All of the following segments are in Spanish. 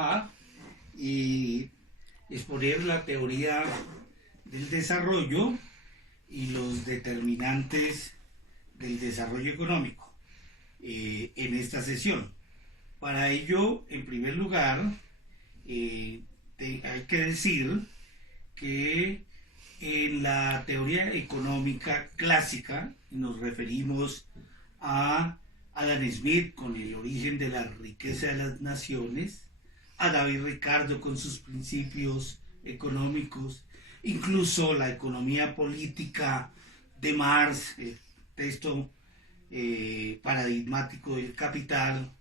a exponer la teoría del desarrollo y los determinantes del desarrollo económico en esta sesión. Para ello, en primer lugar, hay que decir que en la teoría económica clásica nos referimos a Adam Smith con el origen de la riqueza de las naciones, a David Ricardo con sus principios económicos, incluso la economía política de Marx, el texto paradigmático del Capital,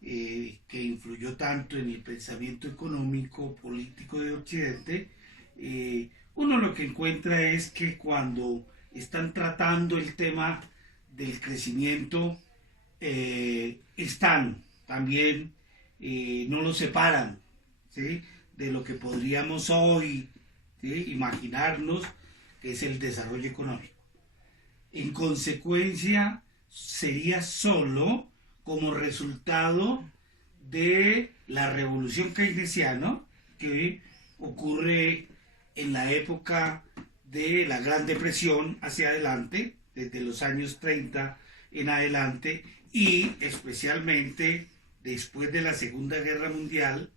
que influyó tanto en el pensamiento económico político de Occidente. Uno lo que encuentra es que cuando están tratando el tema del crecimiento, están también, no lo separan, ¿sí?, de lo que podríamos hoy, ¿sí?, imaginarnos que es el desarrollo económico. En consecuencia, sería solo como resultado de la revolución keynesiana que ocurre en la época de la Gran Depresión hacia adelante, desde los años 30 en adelante, y especialmente después de la Segunda Guerra Mundial,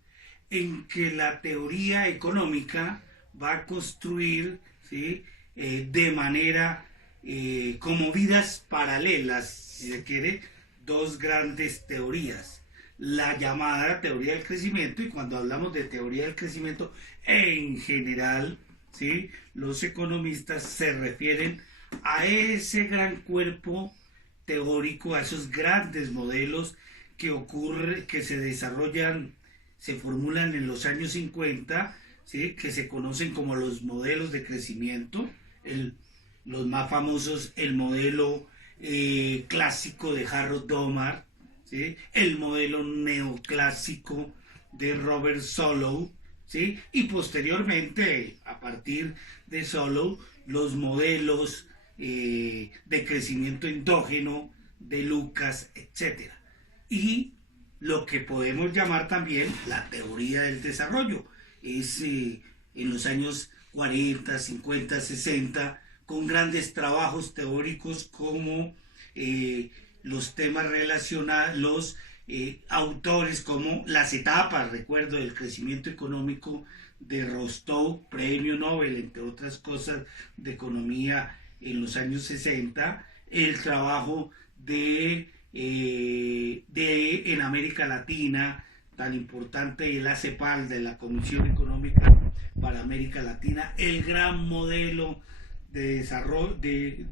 en que la teoría económica va a construir, ¿sí?, de manera como vidas paralelas, si se quiere, dos grandes teorías. La llamada teoría del crecimiento, y cuando hablamos de teoría del crecimiento, en general, ¿sí?, los economistas se refieren a ese gran cuerpo teórico, a esos grandes modelos que se desarrollan, se formulan en los años 50, ¿sí?, que se conocen como los modelos de crecimiento. Los más famosos, el modelo clásico de Harold Domar, ¿sí?, el modelo neoclásico de Robert Solow, ¿sí?, y posteriormente, a partir de Solow, los modelos de crecimiento endógeno de Lucas, etc. Y lo que podemos llamar también la teoría del desarrollo es en los años 40, 50, 60, con grandes trabajos teóricos como los temas relacionados, los autores como las etapas, recuerdo, del crecimiento económico de Rostow, premio Nobel, entre otras cosas, de economía en los años 60, el trabajo en América Latina, tan importante el ACEPAL, de la Comisión Económica para América Latina, el gran modelo de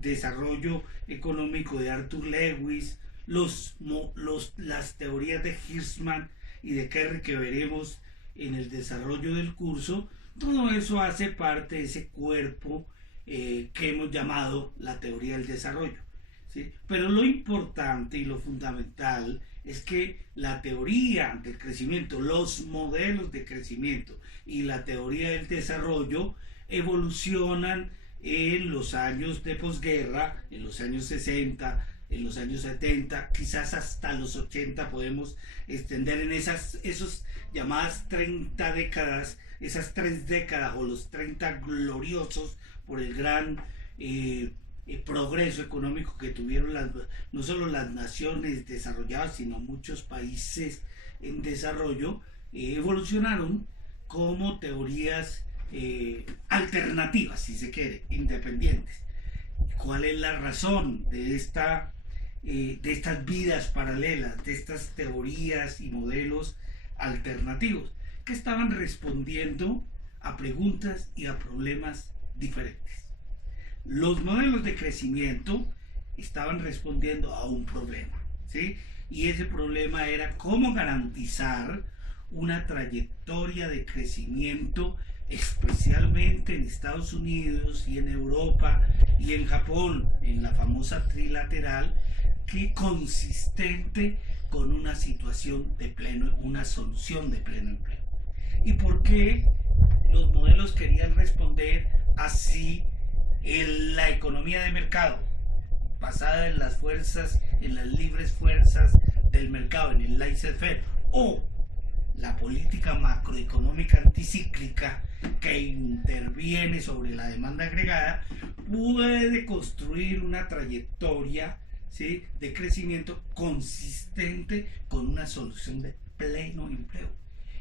desarrollo económico de Arthur Lewis, las teorías de Hirschman y de Kerry que veremos en el desarrollo del curso. Todo eso hace parte de ese cuerpo que hemos llamado la teoría del desarrollo, ¿sí? Pero lo importante y lo fundamental es que la teoría del crecimiento, los modelos de crecimiento y la teoría del desarrollo evolucionan en los años de posguerra, en los años 60, en los años 70, quizás hasta los 80 podemos extender en esos llamadas 30 décadas, esas 3 décadas o los 30 gloriosos por el gran progreso económico que tuvieron no solo las naciones desarrolladas, sino muchos países en desarrollo, evolucionaron como teorías alternativas, si se quiere, independientes. ¿Cuál es la razón de estas vidas paralelas, de estas teorías y modelos alternativos que estaban respondiendo a preguntas y a problemas diferentes? Los modelos de crecimiento estaban respondiendo a un problema, ¿sí? Y ese problema era cómo garantizar una trayectoria de crecimiento, especialmente en Estados Unidos y en Europa y en Japón, en la famosa trilateral, que consistente con una situación de una solución de pleno empleo. ¿Y por qué los modelos querían responder así en la economía de mercado, basada en las libres fuerzas del mercado, en el laissez-faire, o la política macroeconómica anticíclica que interviene sobre la demanda agregada puede construir una trayectoria, ¿sí?, de crecimiento consistente con una solución de pleno empleo.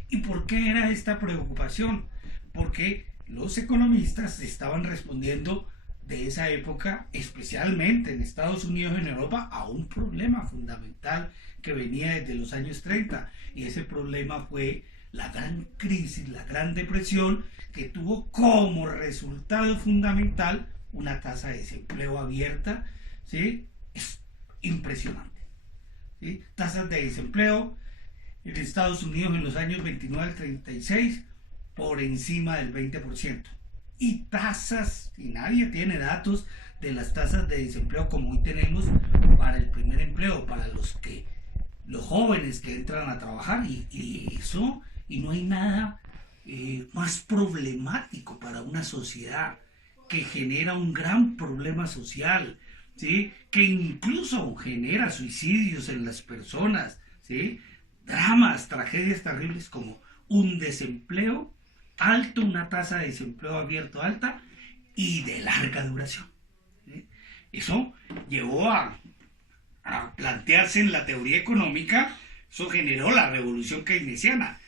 ¿Y por qué era esta preocupación? Porque los economistas estaban respondiendo de esa época, especialmente en Estados Unidos y en Europa, a un problema fundamental que venía desde los años 30, y ese problema fue la gran crisis, la gran depresión, que tuvo como resultado fundamental una tasa de desempleo abierta, ¿sí?, es impresionante, ¿sí? Tasas de desempleo en Estados Unidos en los años 29 al 36 por encima del 20%. Y tasas, y nadie tiene datos de las tasas de desempleo como hoy tenemos para el primer empleo, para los jóvenes que entran a trabajar, y eso, y no hay nada más problemático para una sociedad que genera un gran problema social, ¿sí?, que incluso genera suicidios en las personas, ¿sí?, dramas, tragedias terribles como un desempleo alto, una tasa de desempleo abierto alta y de larga duración, ¿sí? Eso llevó a plantearse en la teoría económica, eso generó la revolución keynesiana.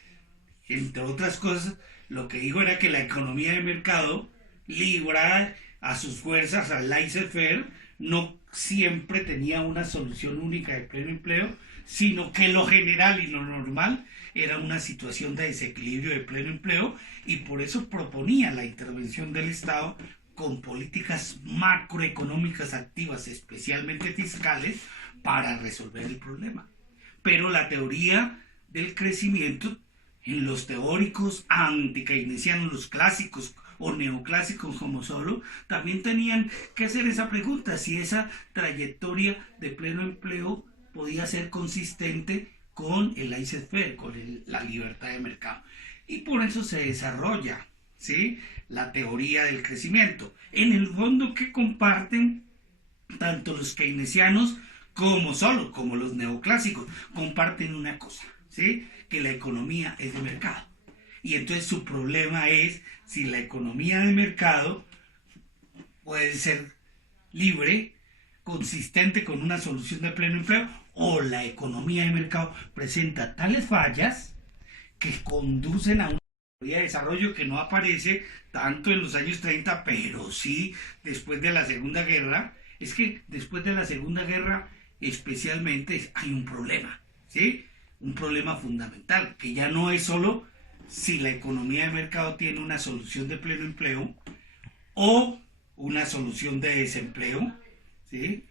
Entre otras cosas, lo que dijo era que la economía de mercado, librada a sus fuerzas al laissez-faire, no siempre tenía una solución única de pleno empleo, sino que lo general y lo normal era una situación de desequilibrio de pleno empleo, y por eso proponía la intervención del Estado con políticas macroeconómicas activas, especialmente fiscales, para resolver el problema. Pero la teoría del crecimiento, en los teóricos anti-keynesianos, los clásicos o neoclásicos como Solow, también tenían que hacer esa pregunta, si esa trayectoria de pleno empleo podía ser consistente con el laissez-faire, con la libertad de mercado. Y por eso se desarrolla, ¿sí?, la teoría del crecimiento, en el fondo que comparten tanto los keynesianos como Solow, como los neoclásicos, comparten una cosa, ¿sí?, que la economía es de mercado. Y entonces su problema es si la economía de mercado puede ser libre, consistente con una solución de pleno empleo, o la economía de mercado presenta tales fallas que conducen a una teoría de desarrollo que no aparece tanto en los años 30, pero sí después de la Segunda Guerra. Es que después de la Segunda Guerra especialmente hay un problema, ¿sí?, un problema fundamental, que ya no es solo si la economía de mercado tiene una solución de pleno empleo o una solución de desempleo, ¿sí?,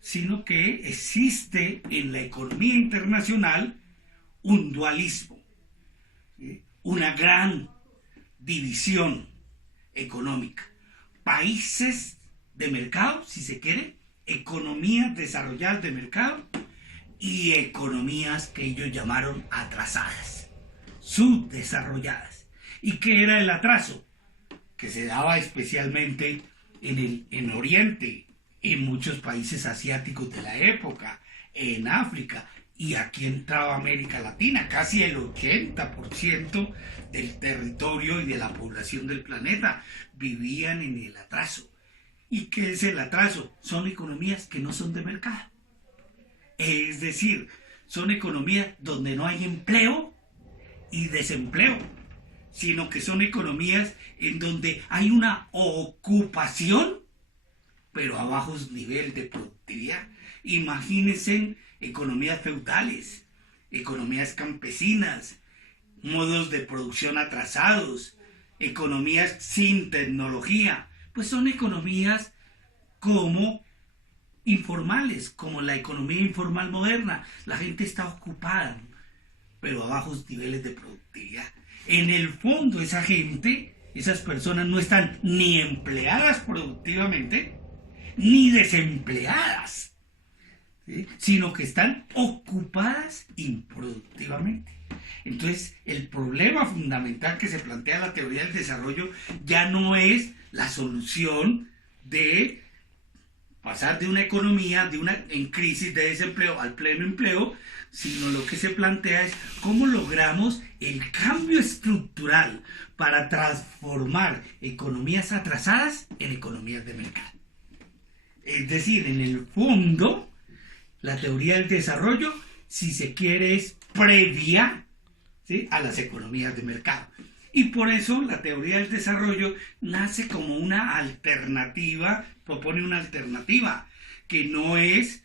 sino que existe en la economía internacional un dualismo, ¿sí?, una gran división económica. Países de mercado, si se quiere, economías desarrolladas de mercado, y economías que ellos llamaron atrasadas, subdesarrolladas. ¿Y qué era el atraso? Que se daba especialmente en Oriente, en muchos países asiáticos de la época, en África, y aquí entraba América Latina. Casi el 80% del territorio y de la población del planeta vivían en el atraso. ¿Y qué es el atraso? Son economías que no son de mercado. Es decir, son economías donde no hay empleo y desempleo, sino que son economías en donde hay una ocupación, pero a bajos niveles de productividad. Imagínense economías feudales, economías campesinas, modos de producción atrasados, economías sin tecnología. Pues son economías como informales, como la economía informal moderna. La gente está ocupada, pero a bajos niveles de productividad. En el fondo, esa gente, esas personas no están ni empleadas productivamente, ni desempleadas, ¿sí?, sino que están ocupadas improductivamente. Entonces, el problema fundamental que se plantea la teoría del desarrollo ya no es la solución de pasar de una economía en crisis de desempleo al pleno empleo, sino lo que se plantea es cómo logramos el cambio estructural para transformar economías atrasadas en economías de mercado. Es decir, en el fondo, la teoría del desarrollo, si se quiere, es previa, ¿sí?, a las economías de mercado. Y por eso la teoría del desarrollo nace como una alternativa, propone una alternativa, que no es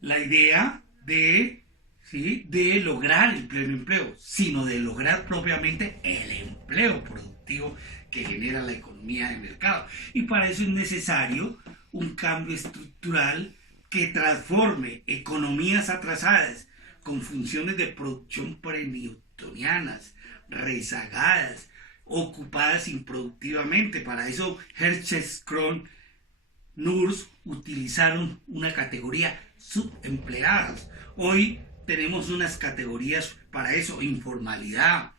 la idea de, ¿sí?, de lograr el pleno empleo, sino de lograr propiamente el empleo productivo que genera la economía de mercado. Y para eso es necesario un cambio estructural que transforme economías atrasadas con funciones de producción pre-newtonianas, rezagadas, ocupadas improductivamente. Para eso Hershey, Krohn, Nurs utilizaron una categoría subempleadas. Hoy tenemos unas categorías para eso: informalidad,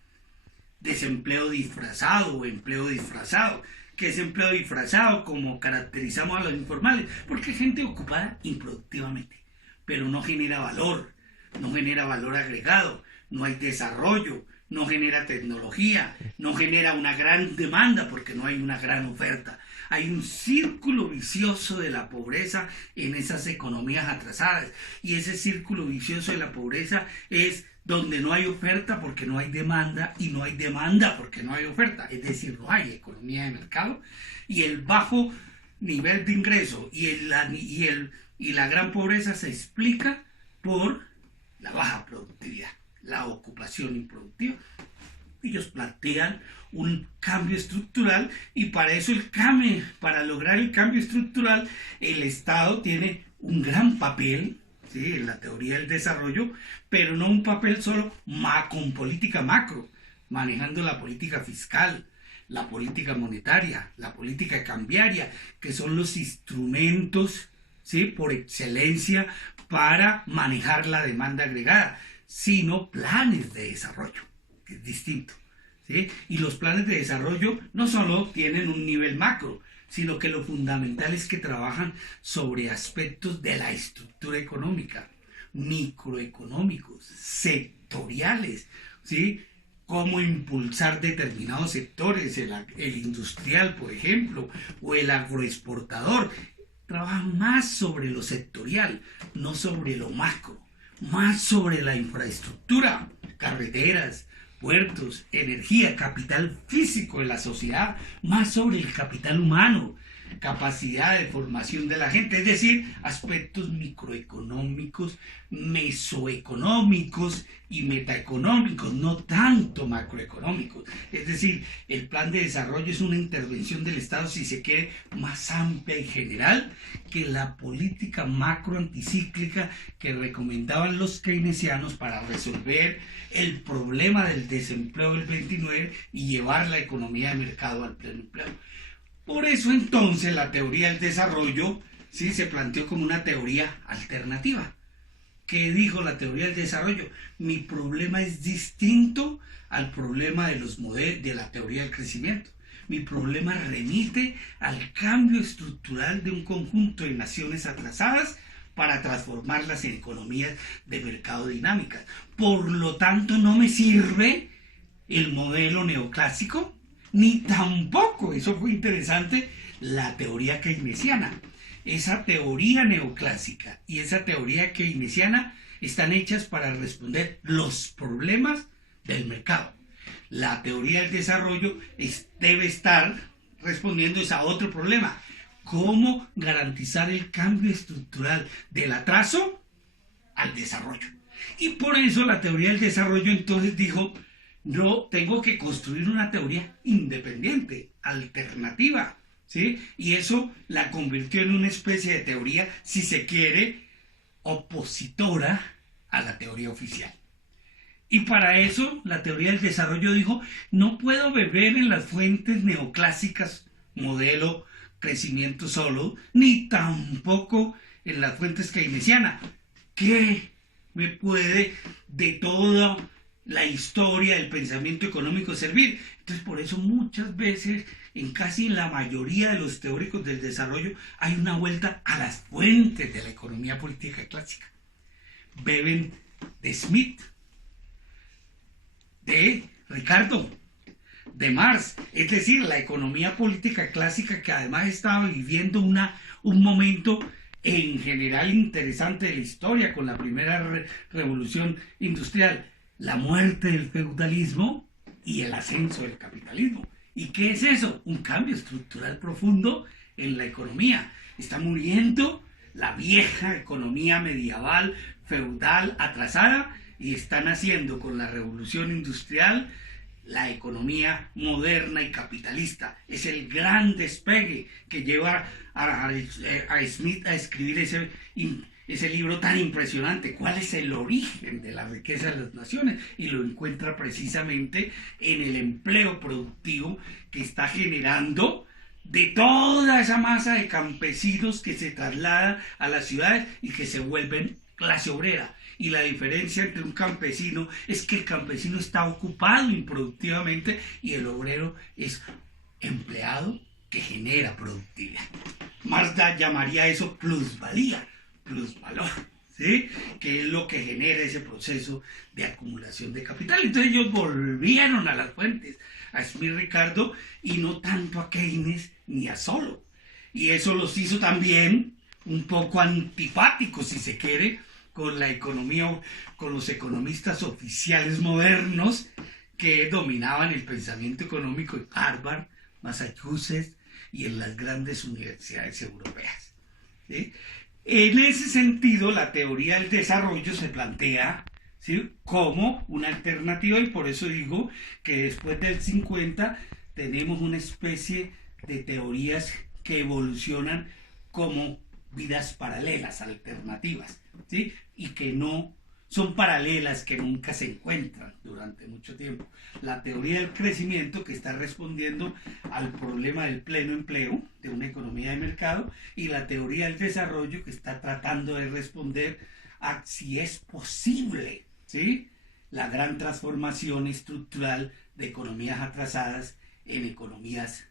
desempleo disfrazado o empleo disfrazado. ¿Qué es empleo disfrazado? Como caracterizamos a los informales, porque es gente ocupada improductivamente, pero no genera valor, no genera valor agregado, no hay desarrollo, no genera tecnología, no genera una gran demanda porque no hay una gran oferta. Hay un círculo vicioso de la pobreza en esas economías atrasadas, y ese círculo vicioso de la pobreza es donde no hay oferta porque no hay demanda, y no hay demanda porque no hay oferta, es decir, no hay economía de mercado, y el bajo nivel de ingreso y la gran pobreza se explica por la baja productividad, la ocupación improductiva. Ellos plantean un cambio estructural, y para eso para lograr el cambio estructural, el Estado tiene un gran papel, ¿sí?, en la teoría del desarrollo, pero no un papel solo con política macro, manejando la política fiscal, la política monetaria, la política cambiaria, que son los instrumentos, ¿sí?, por excelencia para manejar la demanda agregada, sino planes de desarrollo, que es distinto, ¿sí? Y los planes de desarrollo no solo tienen un nivel macro, sino que lo fundamental es que trabajan sobre aspectos de la estructura económica, microeconómicos, sectoriales, ¿sí? Cómo impulsar determinados sectores, el industrial, por ejemplo, o el agroexportador. Trabajan más sobre lo sectorial, no sobre lo macro, más sobre la infraestructura, carreteras, puertos, energía, capital físico de la sociedad, más sobre el capital humano, capacidad de formación de la gente, es decir, aspectos microeconómicos, mesoeconómicos y metaeconómicos, no tanto macroeconómicos. Es decir, el plan de desarrollo es una intervención del Estado, si se quiere, más amplia y general que la política macro anticíclica que recomendaban los keynesianos para resolver el problema del desempleo del 29 y llevar la economía de mercado al pleno empleo. Por eso entonces la teoría del desarrollo, ¿sí?, se planteó como una teoría alternativa. ¿Qué dijo la teoría del desarrollo? Mi problema es distinto al problema de la teoría del crecimiento. Mi problema remite al cambio estructural de un conjunto de naciones atrasadas para transformarlas en economías de mercado dinámicas. Por lo tanto, no me sirve el modelo neoclásico, ni tampoco, eso fue interesante, la teoría keynesiana. Esa teoría neoclásica y esa teoría keynesiana están hechas para responder los problemas del mercado. La teoría del desarrollo debe estar respondiendo a otro problema: cómo garantizar el cambio estructural del atraso al desarrollo. Y por eso la teoría del desarrollo entonces dijo: no, tengo que construir una teoría independiente, alternativa, ¿sí? Y eso la convirtió en una especie de teoría, si se quiere, opositora a la teoría oficial. Y para eso la teoría del desarrollo dijo: no puedo beber en las fuentes neoclásicas, modelo crecimiento solo, ni tampoco en las fuentes keynesianas. ¿Qué me puede de todo la historia del pensamiento económico servir. Entonces, por eso muchas veces, en casi la mayoría de los teóricos del desarrollo, hay una vuelta a las fuentes de la economía política clásica. Beben de Smith, de Ricardo, de Marx, es decir, la economía política clásica, que además estaba viviendo un momento en general interesante de la historia con la primera revolución industrial, la muerte del feudalismo y el ascenso del capitalismo. ¿Y qué es eso? Un cambio estructural profundo en la economía. Está muriendo la vieja economía medieval, feudal, atrasada, y está naciendo con la revolución industrial la economía moderna y capitalista. Es el gran despegue que lleva a Smith a escribir ese libro tan impresionante. ¿Cuál es el origen de la riqueza de las naciones? Y lo encuentra precisamente en el empleo productivo que está generando de toda esa masa de campesinos que se trasladan a las ciudades y que se vuelven clase obrera. Y la diferencia entre un campesino es que el campesino está ocupado improductivamente y el obrero es empleado que genera productividad. Marx llamaría eso plusvalía, plusvalor, ¿sí? Que es lo que genera ese proceso de acumulación de capital. Entonces ellos volvieron a las fuentes, a Smith, Ricardo, y no tanto a Keynes ni a Solow. Y eso los hizo también un poco antipáticos, si se quiere, con la economía, con los economistas oficiales modernos que dominaban el pensamiento económico en Harvard, Massachusetts y en las grandes universidades europeas, ¿sí? En ese sentido, la teoría del desarrollo se plantea, ¿sí?, como una alternativa, y por eso digo que después del 50 tenemos una especie de teorías que evolucionan como vidas paralelas, alternativas, ¿sí?, y que no son paralelas, que nunca se encuentran durante mucho tiempo. La teoría del crecimiento, que está respondiendo al problema del pleno empleo de una economía de mercado, y la teoría del desarrollo, que está tratando de responder a si es posible, ¿sí?, la gran transformación estructural de economías atrasadas en economías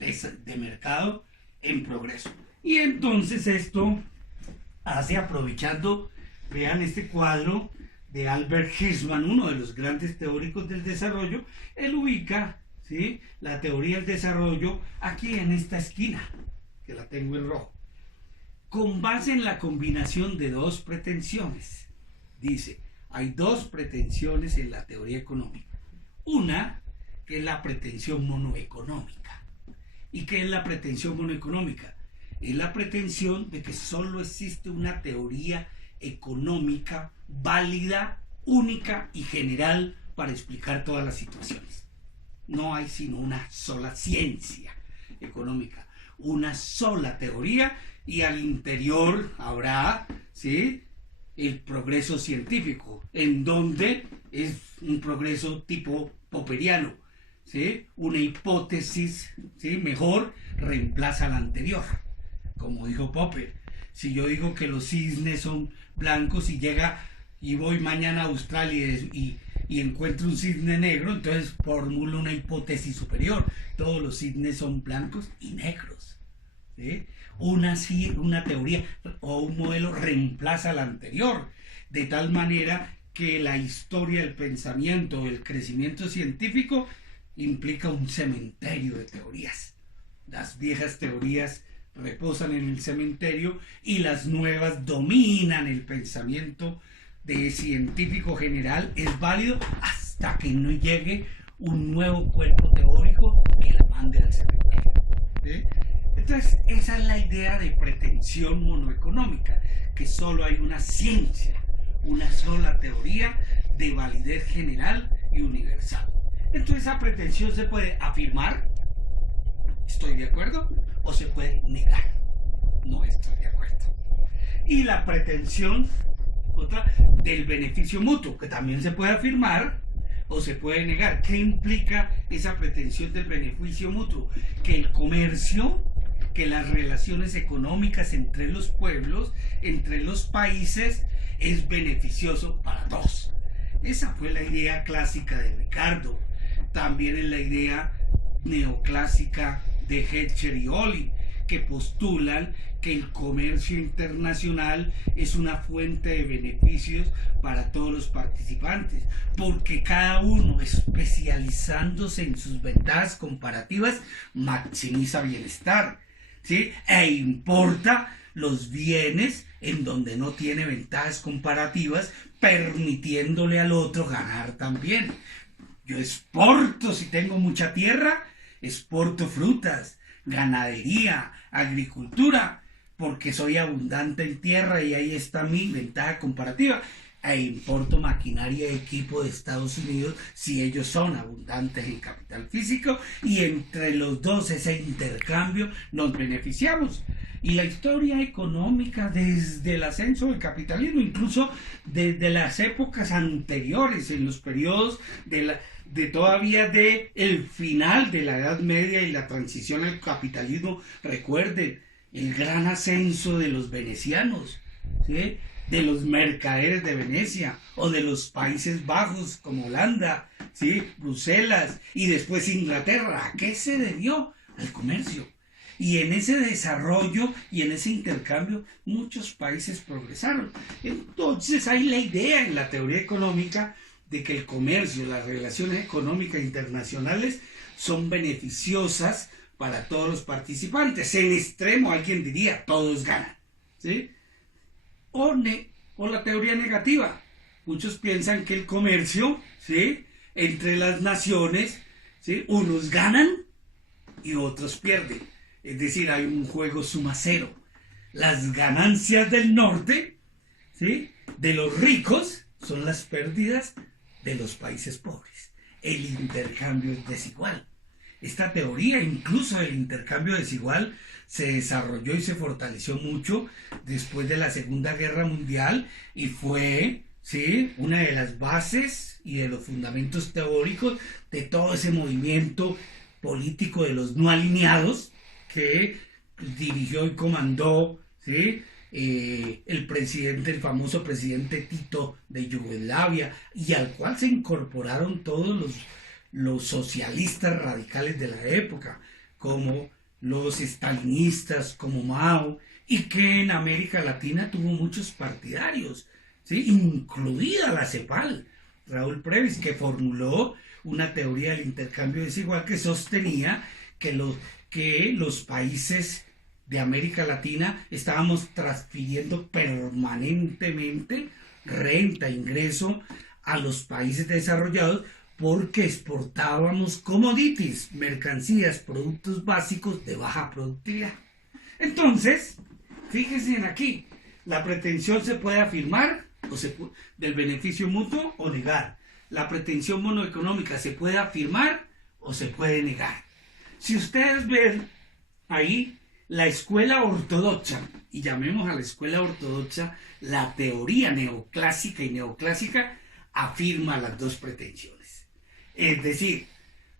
de mercado en progreso. Y entonces esto hace, aprovechando, vean este cuadro de Albert Hirschman, uno de los grandes teóricos del desarrollo, él ubica, ¿sí?, la teoría del desarrollo aquí en esta esquina, que la tengo en rojo, con base en la combinación de dos pretensiones. Dice, hay dos pretensiones en la teoría económica. Una, que es la pretensión monoeconómica. ¿Y qué es la pretensión monoeconómica? Es la pretensión de que solo existe una teoría económica válida, única y general para explicar todas las situaciones. No hay sino una sola ciencia económica, una sola teoría, y al interior habrá, ¿sí?, el progreso científico, en donde es un progreso tipo popperiano, ¿sí?, una hipótesis, ¿sí?, mejor reemplaza la anterior. Como dijo Popper, si yo digo que los cisnes son blancos y voy mañana a Australia y encuentro un cisne negro, entonces formulo una hipótesis superior. Todos los cisnes son blancos y negros, ¿sí? Una teoría o un modelo reemplaza al anterior, de tal manera que la historia del pensamiento, el crecimiento científico, implica un cementerio de teorías. Las viejas teorías reposan en el cementerio y las nuevas dominan el pensamiento de científico general. Es válido hasta que no llegue un nuevo cuerpo teórico que la mande al cementerio, ¿sí? Entonces, esa es la idea de pretensión monoeconómica, que solo hay una ciencia, una sola teoría de validez general y universal. Entonces, esa pretensión se puede afirmar, estoy de acuerdo, o se puede negar, no estoy de acuerdo. Y la pretensión, otra, del beneficio mutuo, que también se puede afirmar o se puede negar. ¿Qué implica esa pretensión del beneficio mutuo? Que el comercio, que las relaciones económicas entre los pueblos, entre los países, es beneficioso para todos. Esa fue la idea clásica de Ricardo. También es la idea neoclásica de Heckscher y Olin, que postulan que el comercio internacional es una fuente de beneficios para todos los participantes, porque cada uno, especializándose en sus ventajas comparativas, maximiza bienestar, ¿sí? E importa los bienes en donde no tiene ventajas comparativas, permitiéndole al otro ganar también. Yo exporto, si tengo mucha tierra, exporto frutas, ganadería, agricultura, porque soy abundante en tierra y ahí está mi ventaja comparativa. E importo maquinaria y equipo de Estados Unidos si ellos son abundantes en capital físico, y entre los dos ese intercambio nos beneficiamos. Y la historia económica desde el ascenso del capitalismo, incluso desde las épocas anteriores, en los periodos todavía de el final de la Edad Media y la transición al capitalismo, recuerden el gran ascenso de los venecianos, ¿sí? De los mercaderes de Venecia o de los Países Bajos como Holanda, ¿sí? Bruselas y después Inglaterra. ¿A qué se debió? Al comercio. Y en ese desarrollo y en ese intercambio muchos países progresaron. Entonces hay la idea en la teoría económica de que el comercio, las relaciones económicas internacionales son beneficiosas para todos los participantes. En extremo alguien diría, todos ganan, ¿sí? O la teoría negativa. Muchos piensan que el comercio, ¿sí?, entre las naciones, ¿sí?, unos ganan y otros pierden. Es decir, hay un juego suma cero. Las ganancias del norte, ¿sí?, de los ricos, son las pérdidas de los países pobres. El intercambio es desigual. Esta teoría, incluso el intercambio desigual, se desarrolló y se fortaleció mucho después de la Segunda Guerra Mundial y fue, ¿sí?, una de las bases y de los fundamentos teóricos de todo ese movimiento político de los no alineados que dirigió y comandó, ¿sí?, el famoso presidente Tito de Yugoslavia, y al cual se incorporaron todos los socialistas radicales de la época, como los estalinistas, como Mao, y que en América Latina tuvo muchos partidarios, ¿sí?, incluida la CEPAL, Raúl Previs, que formuló una teoría del intercambio desigual que sostenía que los países de América Latina estábamos transfiriendo permanentemente renta, ingreso a los países desarrollados, porque exportábamos commodities, mercancías, productos básicos de baja productividad. Entonces, fíjense en aquí, la pretensión se puede afirmar del beneficio mutuo o negar. La pretensión monoeconómica se puede afirmar o se puede negar. Si ustedes ven ahí la escuela ortodoxa, y llamemos a la escuela ortodoxa la teoría neoclásica y neoclásica, afirma las dos pretensiones. Es decir,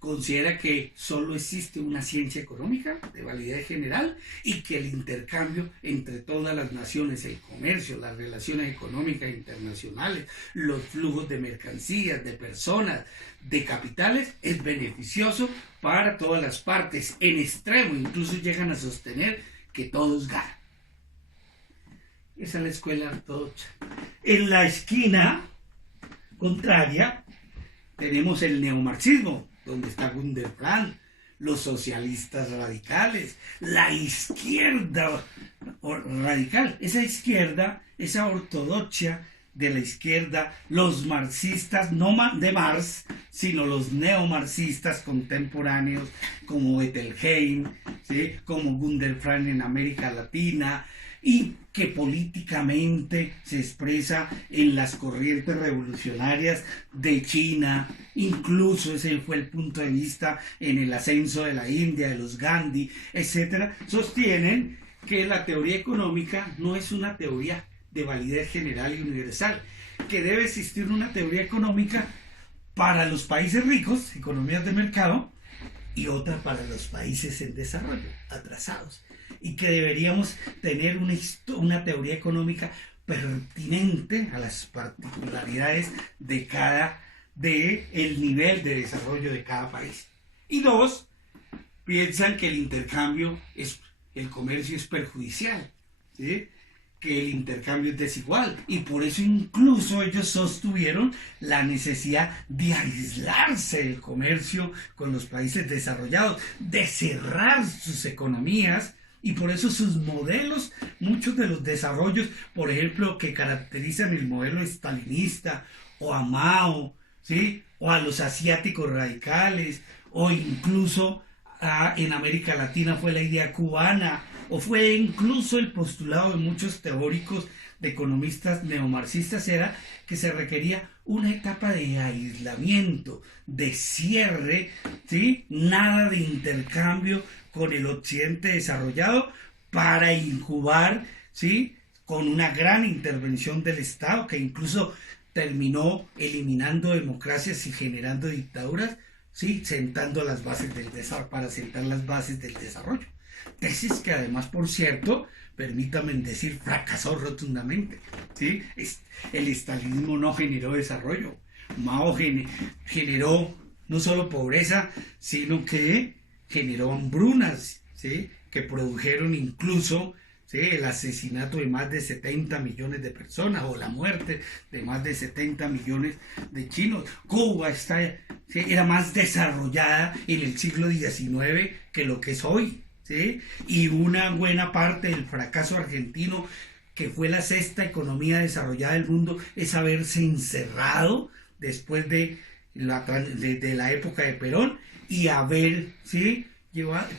considera que solo existe una ciencia económica de validez general y que el intercambio entre todas las naciones, el comercio, las relaciones económicas internacionales, los flujos de mercancías, de personas, de capitales, es beneficioso para todas las partes. En extremo, incluso llegan a sostener que todos ganan. Esa es la escuela ortodoxa. En la esquina contraria tenemos el neomarxismo, donde está Günter Frank, los socialistas radicales, la izquierda radical, esa izquierda, esa ortodoxia de la izquierda, los marxistas, no de Marx, sino los neomarxistas contemporáneos, como Bettelheim, ¿sí?, como Günter Frank en América Latina, y que políticamente se expresa en las corrientes revolucionarias de China. Incluso ese fue el punto de vista en el ascenso de la India, de los Gandhi, etcétera. Sostienen que la teoría económica no es una teoría de validez general y universal, que debe existir una teoría económica para los países ricos, economías de mercado, y otra para los países en desarrollo, atrasados, y que deberíamos tener una teoría económica pertinente a las particularidades de el nivel de desarrollo de cada país. Y dos, piensan que el comercio es perjudicial, ¿sí? Que el intercambio es desigual, y por eso incluso ellos sostuvieron la necesidad de aislarse del comercio con los países desarrollados, de cerrar sus economías, y por eso sus modelos, muchos de los desarrollos, por ejemplo, que caracterizan el modelo estalinista o a Mao, ¿sí? O a los asiáticos radicales, o incluso en América Latina fue la idea cubana, o fue incluso el postulado de muchos teóricos, de economistas neomarxistas, era que se requería una etapa de aislamiento, de cierre, ¿sí? Nada de intercambio con el occidente desarrollado para incubar, ¿sí? Con una gran intervención del Estado que incluso terminó eliminando democracias y generando dictaduras, ¿sí? Sentando las bases para sentar las bases del desarrollo. Tesis que además, por cierto, permítanme decir, fracasó rotundamente, ¿sí? El estalinismo no generó desarrollo. Mao generó no solo pobreza, sino que generó hambrunas, ¿sí? Que produjeron incluso, ¿sí? El asesinato de más de 70 millones de personas, o la muerte de más de 70 millones de chinos. Cuba ¿sí? Era más desarrollada en el siglo XIX que lo que es hoy, ¿sí? Y una buena parte del fracaso argentino, que fue la sexta economía desarrollada del mundo, es haberse encerrado después de la época de Perón, y haber, ¿sí?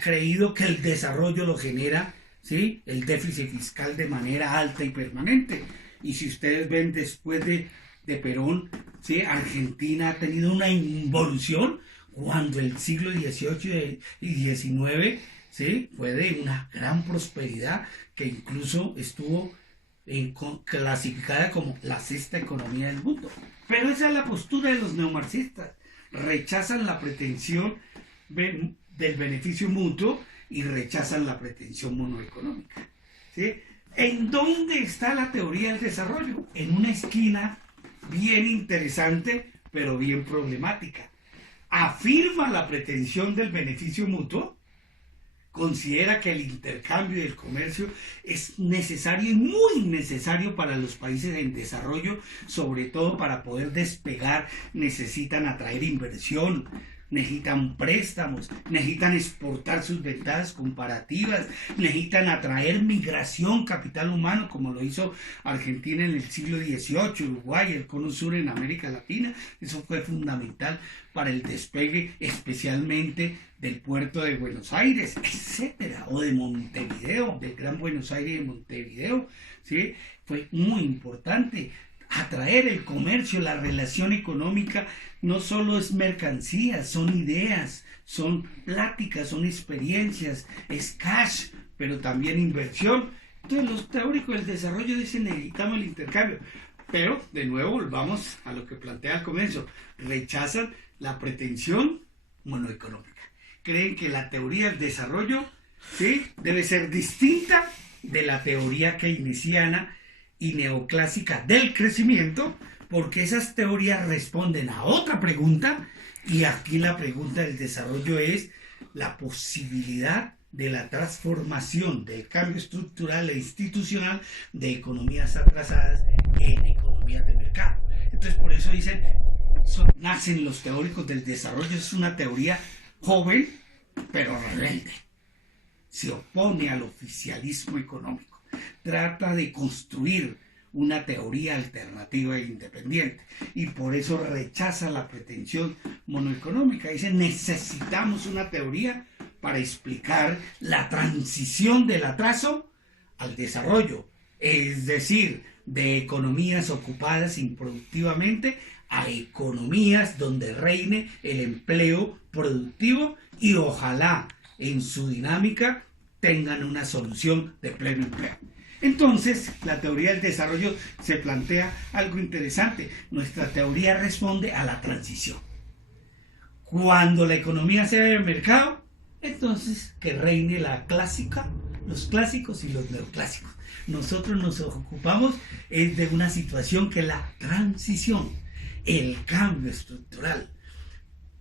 Creído que el desarrollo lo genera, ¿sí? El déficit fiscal de manera alta y permanente. Y si ustedes ven, después de Perón, ¿sí? Argentina ha tenido una involución, cuando el siglo XVIII y XIX, ¿sí? Fue de una gran prosperidad, que incluso estuvo clasificada como la sexta economía del mundo. Pero esa es la postura de los neomarxistas. Rechazan la pretensión del beneficio mutuo y rechazan la pretensión monoeconómica, ¿sí? ¿En dónde está la teoría del desarrollo? En una esquina bien interesante, pero bien problemática. Afirma la pretensión del beneficio mutuo, considera que el intercambio y el comercio es necesario y muy necesario para los países en desarrollo, sobre todo para poder despegar. Necesitan atraer inversión, necesitan préstamos, necesitan exportar sus ventajas comparativas, necesitan atraer migración, capital humano, como lo hizo Argentina en el siglo XVIII, Uruguay, el Cono Sur en América Latina. Eso fue fundamental para el despegue, especialmente del puerto de Buenos Aires, etcétera, o de Montevideo, del Gran Buenos Aires y de Montevideo, ¿sí? Fue muy importante atraer el comercio. La relación económica no solo es mercancías, son ideas, son pláticas, son experiencias, es cash, pero también inversión. Entonces los teóricos del desarrollo dicen: necesitamos el intercambio. Pero, de nuevo, volvamos a lo que plantea al comienzo. Rechazan la pretensión monoeconómica. Creen que la teoría del desarrollo, ¿sí?, debe ser distinta de la teoría keynesiana y neoclásica del crecimiento, porque esas teorías responden a otra pregunta, y aquí la pregunta del desarrollo es la posibilidad de la transformación, del cambio estructural e institucional de economías atrasadas en economías de mercado. Entonces, por eso dicen, nacen los teóricos del desarrollo. Es una teoría joven, pero rebelde. Se opone al oficialismo económico. Trata de construir una teoría alternativa e independiente, y por eso rechaza la pretensión monoeconómica. Dice: necesitamos una teoría para explicar la transición del atraso al desarrollo, es decir, de economías ocupadas improductivamente a economías donde reine el empleo productivo, y ojalá en su dinámica tengan una solución de pleno empleo. Entonces, la teoría del desarrollo se plantea algo interesante. Nuestra teoría responde a la transición. Cuando la economía sea de mercado, entonces que reine la clásica los clásicos y los neoclásicos. Nosotros nos ocupamos es de una situación que es la transición, el cambio estructural.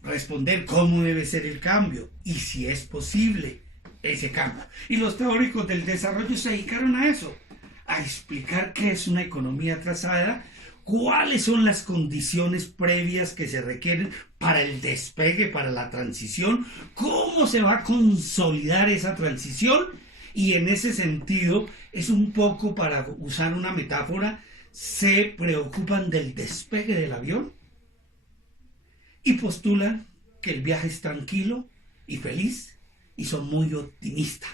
Responder cómo debe ser el cambio y si es posible ese cambio. Y los teóricos del desarrollo se dedicaron a eso, a explicar qué es una economía atrasada, cuáles son las condiciones previas que se requieren para el despegue, para la transición, cómo se va a consolidar esa transición, y en ese sentido es un poco, para usar una metáfora, se preocupan del despegue del avión y postulan que el viaje es tranquilo y feliz y son muy optimistas,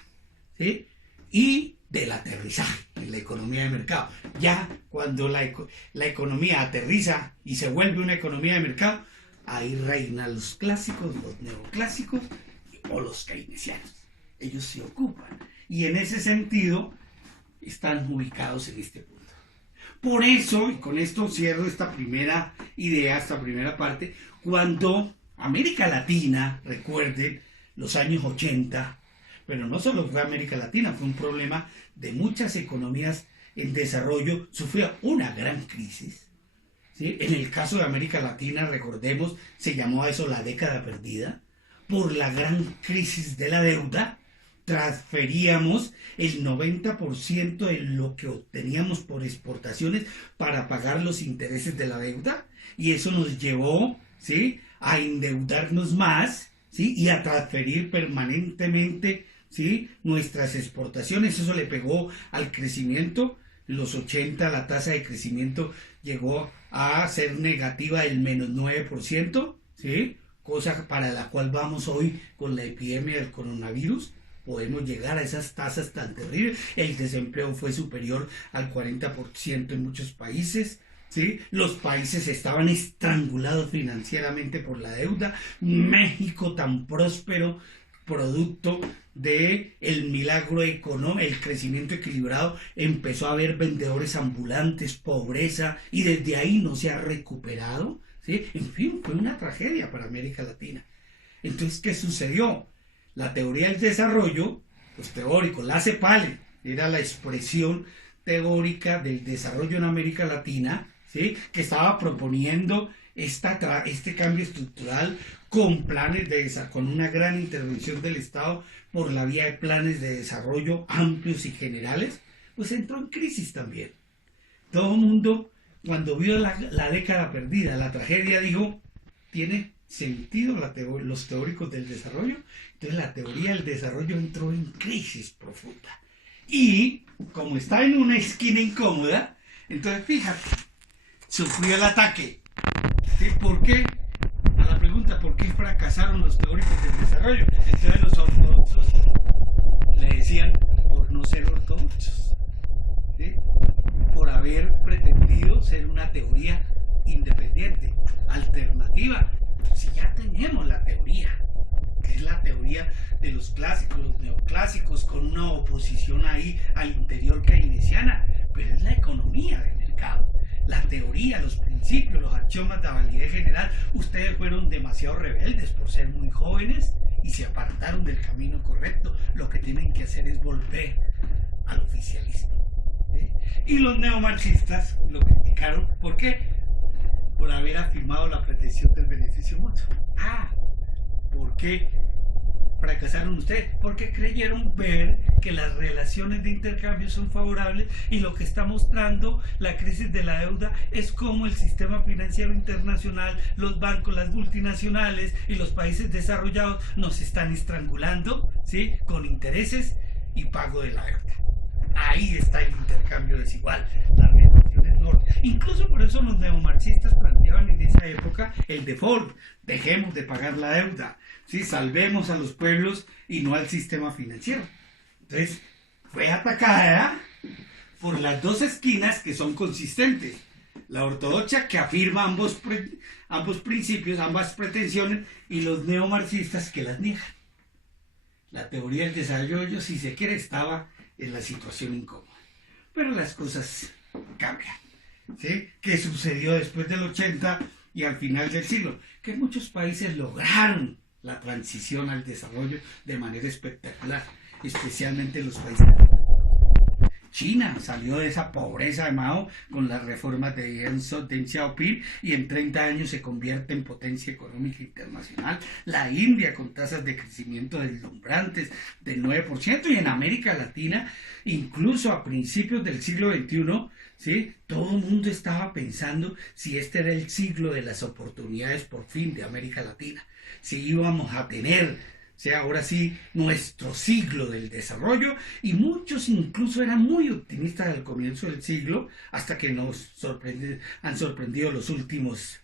¿sí? Y del aterrizaje en la economía de mercado. Ya cuando la economía aterriza y se vuelve una economía de mercado, ahí reinan los clásicos, los neoclásicos o los keynesianos. Ellos se ocupan y en ese sentido están ubicados en este punto. Por eso, y con esto cierro esta primera idea, esta primera parte, cuando América Latina, recuerden, los años 80, pero no solo fue América Latina, fue un problema de muchas economías en desarrollo, sufrió una gran crisis, ¿sí? En el caso de América Latina, recordemos, se llamó a eso la década perdida, por la gran crisis de la deuda. Transferíamos el 90% de lo que obteníamos por exportaciones para pagar los intereses de la deuda, y eso nos llevó, ¿sí?, a endeudarnos más, ¿sí?, y a transferir permanentemente, ¿sí?, nuestras exportaciones. Eso le pegó al crecimiento. En los 80 la tasa de crecimiento llegó a ser negativa del -9%, ¿sí?, cosa para la cual vamos hoy con la epidemia del coronavirus. Podemos llegar a esas tasas tan terribles. El desempleo fue superior al 40% en muchos países, ¿sí? Los países estaban estrangulados financieramente por la deuda. México, tan próspero, producto de el milagro económico, el crecimiento equilibrado, empezó a haber vendedores ambulantes, pobreza, y desde ahí no se ha recuperado, ¿sí? En fin, fue una tragedia para América Latina. Entonces, ¿qué sucedió? La teoría del desarrollo, los teóricos, la CEPAL era la expresión teórica del desarrollo en América Latina, ¿sí?, que estaba proponiendo este cambio estructural con planes con una gran intervención del Estado por la vía de planes de desarrollo amplios y generales, pues entró en crisis también. Todo el mundo, cuando vio la década perdida, la tragedia, dijo, tiene sentido los teóricos del desarrollo. Entonces la teoría del desarrollo entró en crisis profunda. Y como está en una esquina incómoda, entonces fíjate, sufrió el ataque. ¿Sí? ¿Por qué? A la pregunta, ¿por qué fracasaron los teóricos del desarrollo? Entonces los ortodoxos le decían, por no ser ortodoxos, ¿sí?, por haber pretendido ser una teoría independiente, alternativa. Si ya tenemos la teoría, que es la teoría de los clásicos, los neoclásicos, con una oposición ahí al interior keynesiana, pero es la economía del mercado, la teoría, los principios, los axiomas de validez general. Ustedes fueron demasiado rebeldes por ser muy jóvenes y se apartaron del camino correcto. Lo que tienen que hacer es volver al oficialismo, ¿sí? Y los neomarxistas lo criticaron. ¿Por qué? Por haber afirmado la pretensión del beneficio mutuo. ¿Por qué fracasaron ustedes? Porque creyeron ver que las relaciones de intercambio son favorables, y lo que está mostrando la crisis de la deuda es cómo el sistema financiero internacional, los bancos, las multinacionales y los países desarrollados nos están estrangulando, ¿sí?, con intereses y pago de la deuda. Ahí está el intercambio desigual, las relaciones nórmicas. Incluso por eso los neomarxistas planteaban en esa época el default. Dejemos de pagar la deuda, ¿sí?, salvemos a los pueblos y no al sistema financiero. Entonces, fue atacada por las dos esquinas que son consistentes. La ortodoxia, que afirma ambos principios, ambas pretensiones, y los neomarxistas, que las niegan. La teoría del desarrollo, si se quiere, estaba en la situación incómoda. Pero las cosas cambian, ¿sí? ¿Qué sucedió después del 80 y al final del siglo? Que muchos países lograron la transición al desarrollo de manera espectacular. especialmente en los países. China salió de esa pobreza de Mao con las reformas de Deng Xiaoping y en 30 años se convierte en potencia económica internacional. La India con tasas de crecimiento deslumbrantes del 9% y en América Latina, incluso a principios del siglo XXI, ¿sí? Todo el mundo estaba pensando si este era el siglo de las oportunidades por fin de América Latina, si íbamos a tener ahora sí, nuestro siglo del desarrollo, y muchos incluso eran muy optimistas al comienzo del siglo, hasta que nos han sorprendido los últimos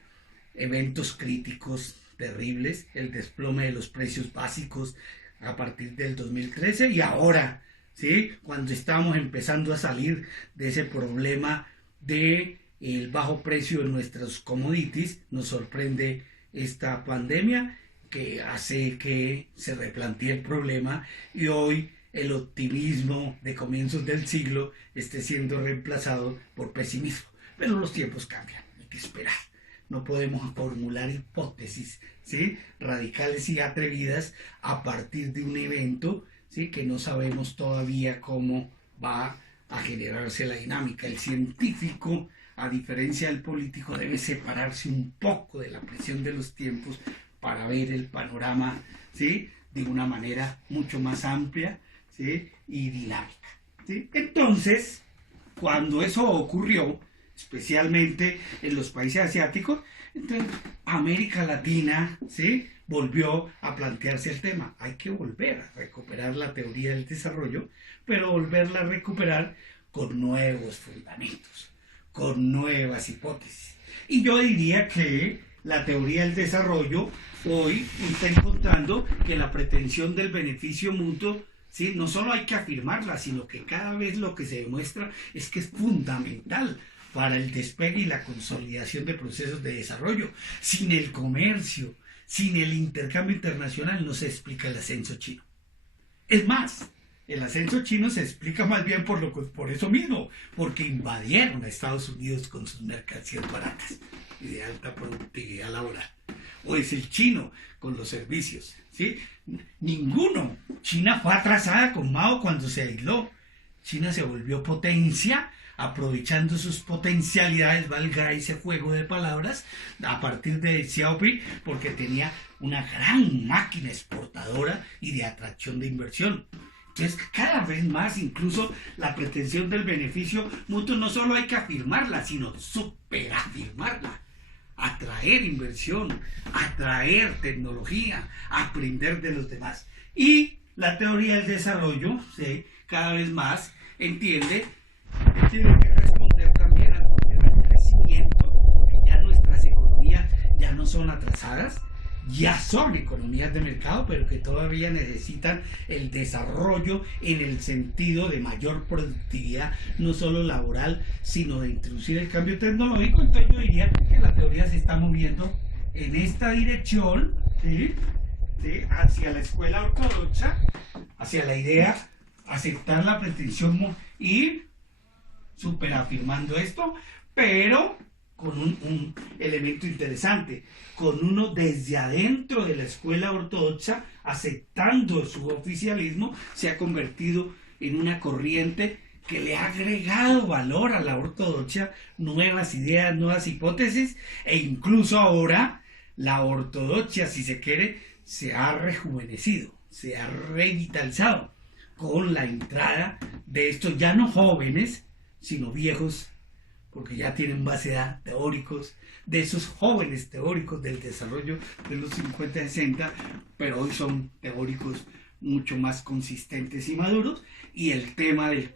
eventos críticos terribles, el desplome de los precios básicos a partir del 2013, y ahora, ¿sí? Cuando estamos empezando a salir de ese problema de el bajo precio de nuestros commodities, nos sorprende esta pandemia, que hace que se replantee el problema y hoy el optimismo de comienzos del siglo esté siendo reemplazado por pesimismo. Pero los tiempos cambian, hay que esperar. No podemos formular hipótesis, ¿sí? radicales y atrevidas a partir de un evento, ¿sí? que no sabemos todavía cómo va a generarse la dinámica. El científico, a diferencia del político, debe separarse un poco de la presión de los tiempos para ver el panorama, ¿sí? de una manera mucho más amplia, ¿sí? y dinámica. ¿sí? Entonces, cuando eso ocurrió, especialmente en los países asiáticos, entonces América Latina, ¿sí? volvió a plantearse el tema. Hay que volver a recuperar la teoría del desarrollo, pero volverla a recuperar con nuevos fundamentos, con nuevas hipótesis. Y yo diría que la teoría del desarrollo hoy está encontrando que la pretensión del beneficio mutuo, ¿sí? no solo hay que afirmarla, sino que cada vez lo que se demuestra es que es fundamental para el despegue y la consolidación de procesos de desarrollo. Sin el comercio, sin el intercambio internacional no se explica el ascenso chino. Es más, el ascenso chino se explica más bien por eso mismo, porque invadieron a Estados Unidos con sus mercancías baratas y de alta productividad laboral. O es el chino con los servicios, ¿sí? Ninguno. China fue atrasada con Mao cuando se aisló. China se volvió potencia, aprovechando sus potencialidades, valga ese juego de palabras, a partir de Xiaoping, porque tenía una gran máquina exportadora y de atracción de inversión. Entonces, cada vez más, incluso la pretensión del beneficio mutuo, no solo hay que afirmarla, sino superafirmarla. Atraer inversión, atraer tecnología, aprender de los demás. Y la teoría del desarrollo, ¿sí? cada vez más entiende que tiene que responder también al problema del crecimiento, porque ya nuestras economías ya no son atrasadas, ya son economías de mercado, pero que todavía necesitan el desarrollo en el sentido de mayor productividad, no solo laboral, sino de introducir el cambio tecnológico. Entonces yo diría que la teoría se está moviendo en esta dirección, ¿sí? ¿sí? hacia la escuela ortodoxa, hacia la idea, aceptar la pretensión y superafirmando esto, pero con un elemento interesante, con uno desde adentro de la escuela ortodoxa, aceptando su oficialismo, se ha convertido en una corriente que le ha agregado valor a la ortodoxia, nuevas ideas, nuevas hipótesis, e incluso ahora la ortodoxia, si se quiere, se ha rejuvenecido, se ha revitalizado con la entrada de estos ya no jóvenes, sino viejos, porque ya tienen base de edad, teóricos, de esos jóvenes teóricos del desarrollo de los 50-60, pero hoy son teóricos mucho más consistentes y maduros, y el tema del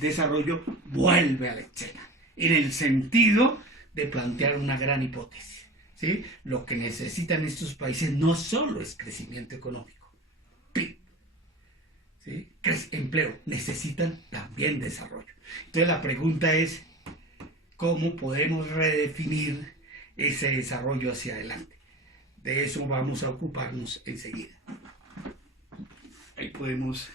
desarrollo vuelve a la escena, en el sentido de plantear una gran hipótesis. ¿sí? Lo que necesitan estos países no solo es crecimiento económico, PIB, ¿sí? empleo, necesitan también desarrollo. Entonces la pregunta es, ¿cómo podemos redefinir ese desarrollo hacia adelante? De eso vamos a ocuparnos enseguida. Ahí podemos